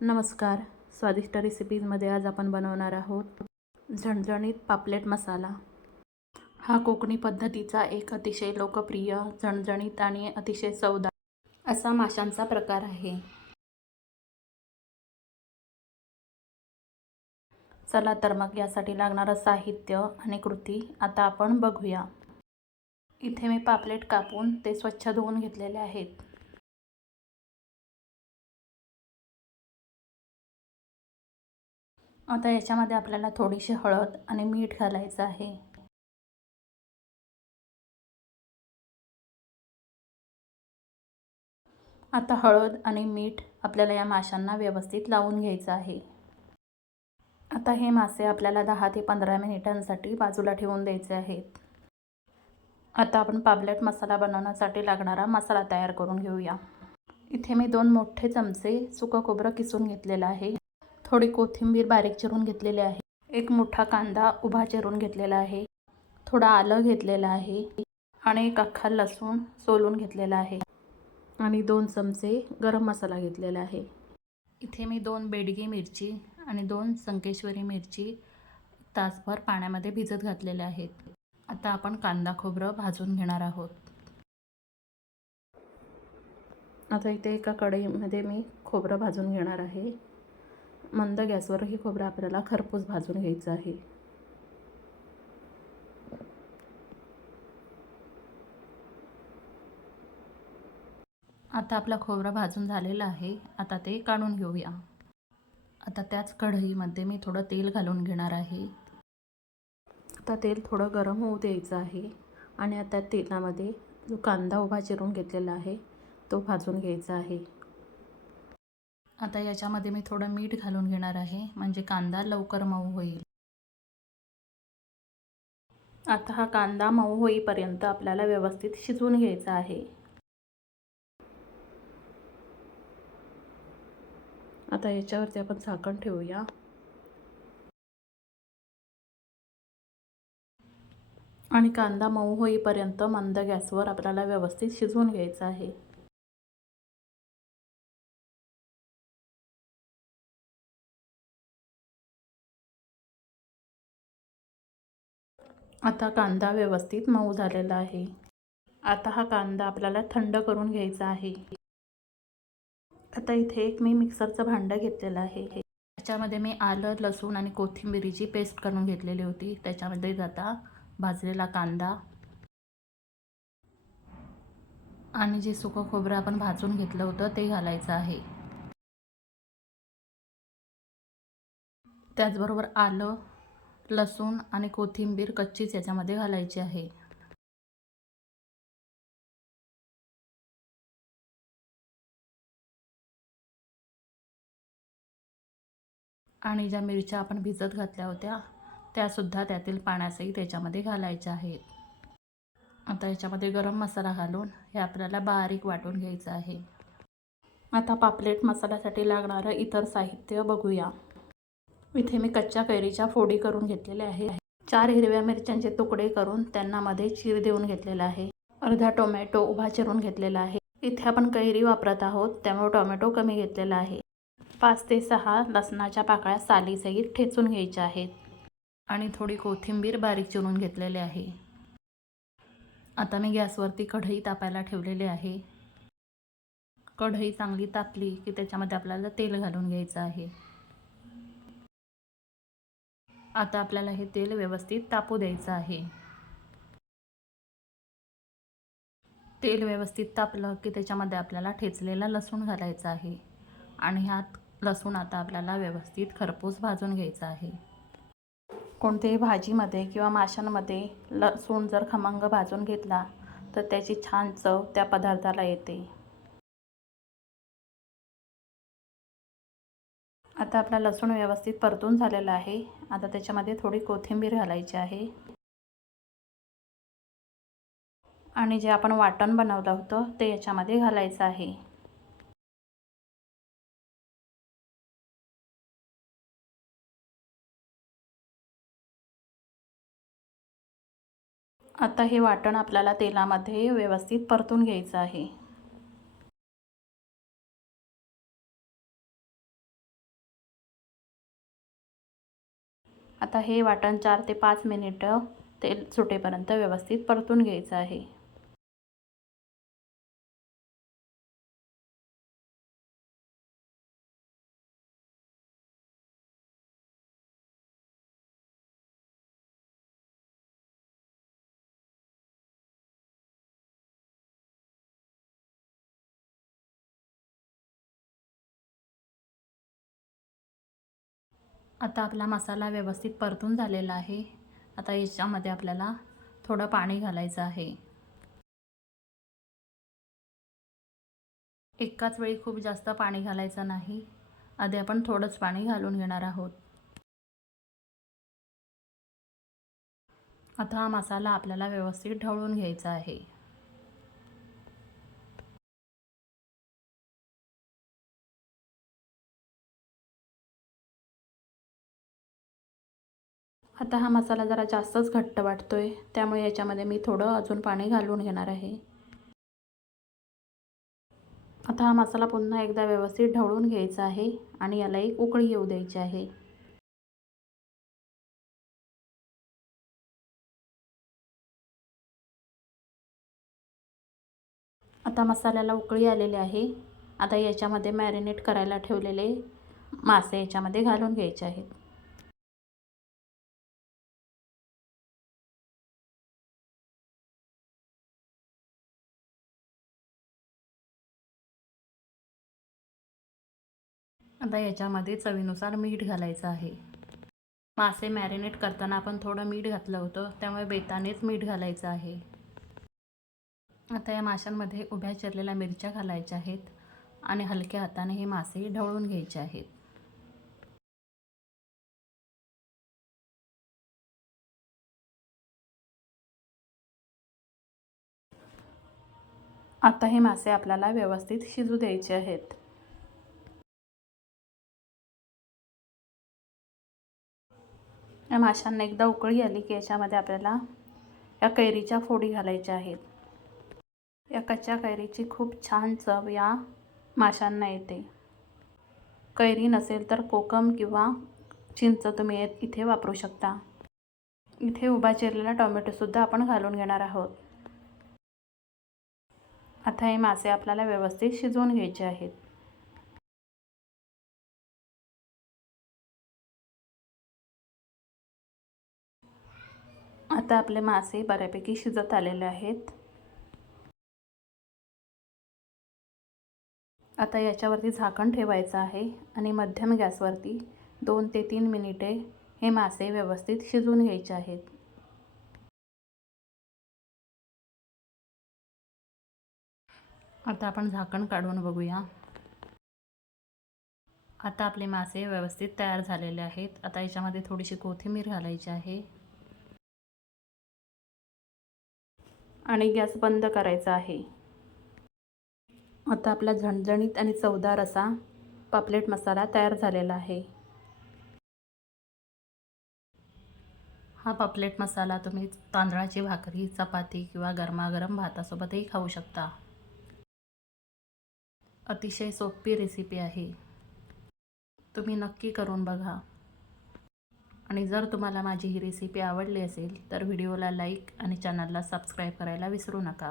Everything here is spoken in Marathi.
नमस्कार. स्वादिष्ट रेसिपीजमध्ये आज आपण बनवणार आहोत झणझणीत पापलेट मसाला. हा कोकणी पद्धतीचा एक अतिशय लोकप्रिय, झणझणीत आणि अतिशय चवदार असा माशांचा प्रकार आहे. चला तर मग यासाठी लागणारं साहित्य आणि कृती आता आपण बघूया. इथे मी पापलेट कापून ते स्वच्छ धुवून घेतलेले आहेत. आता याच्यामध्ये आपल्याला थोडीशी हळद आणि मीठ घालायचं आहे. आता हळद आणि मीठ आपल्याला या माशांना व्यवस्थित लावून घ्यायचं आहे. आता हे मासे आपल्याला 10 ते 15 मिनिटांसाठी बाजूला ठेवून द्यायचे आहेत. आता आपण पापलेट मसाला बनवण्यासाठी लागणारा मसाला तयार करून घेऊया. इथे मी 2 मोठे चमचे सुकं खोबरं किसून घेतलेलं आहे. थोडी कोथिंबीर बारीक चिरून घेतलेली आहे. एक मोठा कांदा उभा चिरून घेतलेला आहे. थोडं आलं घेतलेलं आहे आणि एक अख्खा लसूण सोलून घेतलेला आहे आणि 2 चमचे गरम मसाला घेतलेला आहे. इथे मी 2 बेडगी मिरची आणि 2 संकेश्वरी मिरची तासभर पाण्यामध्ये भिजत घातलेल्या आहेत. आता आपण कांदा खोबरं भाजून घेणार आहोत. आता इथे एका कढईमध्ये मी खोबरं भाजून घेणार आहे. मंद गॅसवर ही खोबरं आपल्याला खरपूस भाजून घ्यायचं आहे. आता आपलं खोबरं भाजून झालेलं आहे. आता ते काढून घेऊया. आता त्याच कढईमध्ये मी थोडं तेल घालून घेणार आहे. आता तेल थोडं गरम होऊ द्यायचं आहे आणि आता तेलामध्ये जो कांदा उभा चिरून घेतलेला आहे तो भाजून घ्यायचा आहे. आता याच्यामध्ये मी थोडं मीठ घालून घेणार आहे म्हणजे कांदा लवकर मऊ होईल. आता हा कांदा मऊ होईपर्यंत आपल्याला व्यवस्थित शिजवून घ्यायचा आहे. आता याच्यावरती आपण झाकण ठेवूया आणि कांदा मऊ होईपर्यंत मंद गॅसवर आपल्याला व्यवस्थित शिजवून घ्यायचं आहे. आता कांदा व्यवस्थित मऊ झालेला आहे. आता हा कांदा आपल्याला थंड करून घ्यायचा आहे. आता इथे एक मी मिक्सरचं भांडं घेतलेलं आहे. त्याच्यामध्ये मी आलं, लसूण आणि कोथिंबिरीची पेस्ट करून घेतलेली होती. त्याच्यामध्ये आता भाजलेला कांदा आणि जे सुकं खोबरं आपण भाजून घेतलं होतं ते घालायचं आहे. त्याचबरोबर आलं, लसूण आणि कोथिंबीर कच्चीच याच्यामध्ये घालायची आहे. आणि ज्या मिरच्या आपण भिजत घातल्या होत्या त्यासुद्धा त्यातील पाण्यासही त्याच्यामध्ये घालायच्या आहेत. आता याच्यामध्ये गरम मसाला घालून हे आपल्याला बारीक वाटून घ्यायचं आहे. आता पापलेट मसाल्यासाठी लागणारं इतर साहित्य बघूया. इथे मी कच्च्या कैरीच्या फोडी करून घेतलेल्या आहे. 4 हिरव्या मिरच्यांचे तुकडे करून त्यांना मध्ये चीर देऊन घेतलेला आहे. अर्धा टोमॅटो उभा चिरून घेतलेला आहे. इथे आपण कैरी वापरत आहोत त्यामुळे टोमॅटो कमी घेतलेला आहे. 5 ते 6 लसणाच्या पाकळ्या सालीसहित ठेचून घ्यायच्या आहेत आणि थोडी कोथिंबीर बारीक चिरून घेतलेली आहे. आता मी गॅसवरती कढई तापायला ठेवलेली आहे. कढई चांगली तापली की त्याच्यामध्ये आपल्याला तेल घालून घ्यायचं आहे. आता आपल्याला हे तेल व्यवस्थित तापू द्यायचं आहे. तेल व्यवस्थित तापलं की त्याच्यामध्ये आपल्याला ठेचलेला लसूण घालायचा आहे आणि ह्यात लसूण आता आपल्याला व्यवस्थित खरपूस भाजून घ्यायचा आहे. कोणत्याही भाजीमध्ये किंवा माशांमध्ये लसूण जर खमंग भाजून घेतला तर त्याची छान चव त्या पदार्थाला येते. आता आपला लसूण व्यवस्थित परतून झालेला आहे. आता त्याच्यामध्ये थोडी कोथिंबीर घालायची आहे आणि जे आपण वाटण बनवलं होतं ते याच्यामध्ये घालायचं आहे. आता हे वाटण आपल्याला तेलामध्ये व्यवस्थित परतून घ्यायचं आहे. आता हे वाटण 4 ते 5 मिनिटं तेल सुटेपर्यंत व्यवस्थित परतून घ्यायचं आहे. आता आपला मसाला व्यवस्थित परतून झालेला आहे. आता याच्यामध्ये आपल्याला थोडं पाणी घालायचं आहे. एकाच वेळी खूप जास्त पाणी घालायचं नाही. आधी आपण थोडंच पाणी घालून घेणार आहोत. आता हा मसाला आपल्याला व्यवस्थित ढवळून घ्यायचा आहे. आता हा मसाला जरा जास्तच घट्ट वाटतोय, त्यामुळे याच्यामध्ये मी थोडं अजून पाणी घालून घेणार आहे. आता हा मसाला पुन्हा एकदा व्यवस्थित ढवळून घ्यायचा आहे आणि याला एक उकळी येऊ द्यायची आहे. आता मसाल्याला उकळी आलेली आहे. आता याच्यामध्ये मॅरिनेट करायला ठेवलेले मासे याच्यामध्ये घालून घ्यायचे आहेत. आता याच्यामध्ये चवीनुसार मीठ घालायचं आहे. मासे मॅरिनेट करताना आपण थोडं मीठ घातलं होतं, त्यामुळे बेतानेच मीठ घालायचं आहे. आता या माशांमध्ये उभ्या चिरलेल्या मिरच्या घालायच्या आहेत आणि हलक्या हाताने हे मासे ढवळून घ्यायचे आहेत. आता हे मासे आपल्याला व्यवस्थित शिजू द्यायचे आहेत. या माशांना एकदा उकळी आली की याच्यामध्ये आपल्याला या कैरीच्या फोडी घालायच्या आहेत. या कच्च्या कैरीची खूप छान चव या माशांना येते. कैरी नसेल तर कोकम किंवा चिंच तुम्ही इथे वापरू शकता. इथे उभा चिरलेला टोमॅटोसुद्धा आपण घालून घेणार आहोत. आता हे मासे आपल्याला व्यवस्थित शिजवून घ्यायचे आहेत. आता आपले मासे बऱ्यापैकी शिजत आलेले आहेत. आता याच्यावरती झाकण ठेवायचं आहे आणि मध्यम गॅसवरती 2 ते 3 मिनिटे हे मासे व्यवस्थित शिजवून घ्यायचे आहेत. आता आपण झाकण काढून बघूया. आता आपले मासे व्यवस्थित तयार झालेले आहेत. आता याच्यामध्ये थोडीशी कोथिंबीर घालायची आहे आणि गॅस बंद करायचा आहे. आता आपला झणझणीत आणि चवदार असा पापलेट मसाला तयार झालेला आहे. हा पापलेट मसाला तुम्ही तांदळाची भाकरी, चपाती किंवा गरमागरम भातासोबतही खाऊ शकता. अतिशय सोपी रेसिपी आहे. तुम्ही नक्की करून बघा. आणि जर तुम्हाला माझी ही रेसिपी आवडली असेल तर व्हिडिओला लाईक आणि चॅनलला सबस्क्राईब करायला विसरू नका.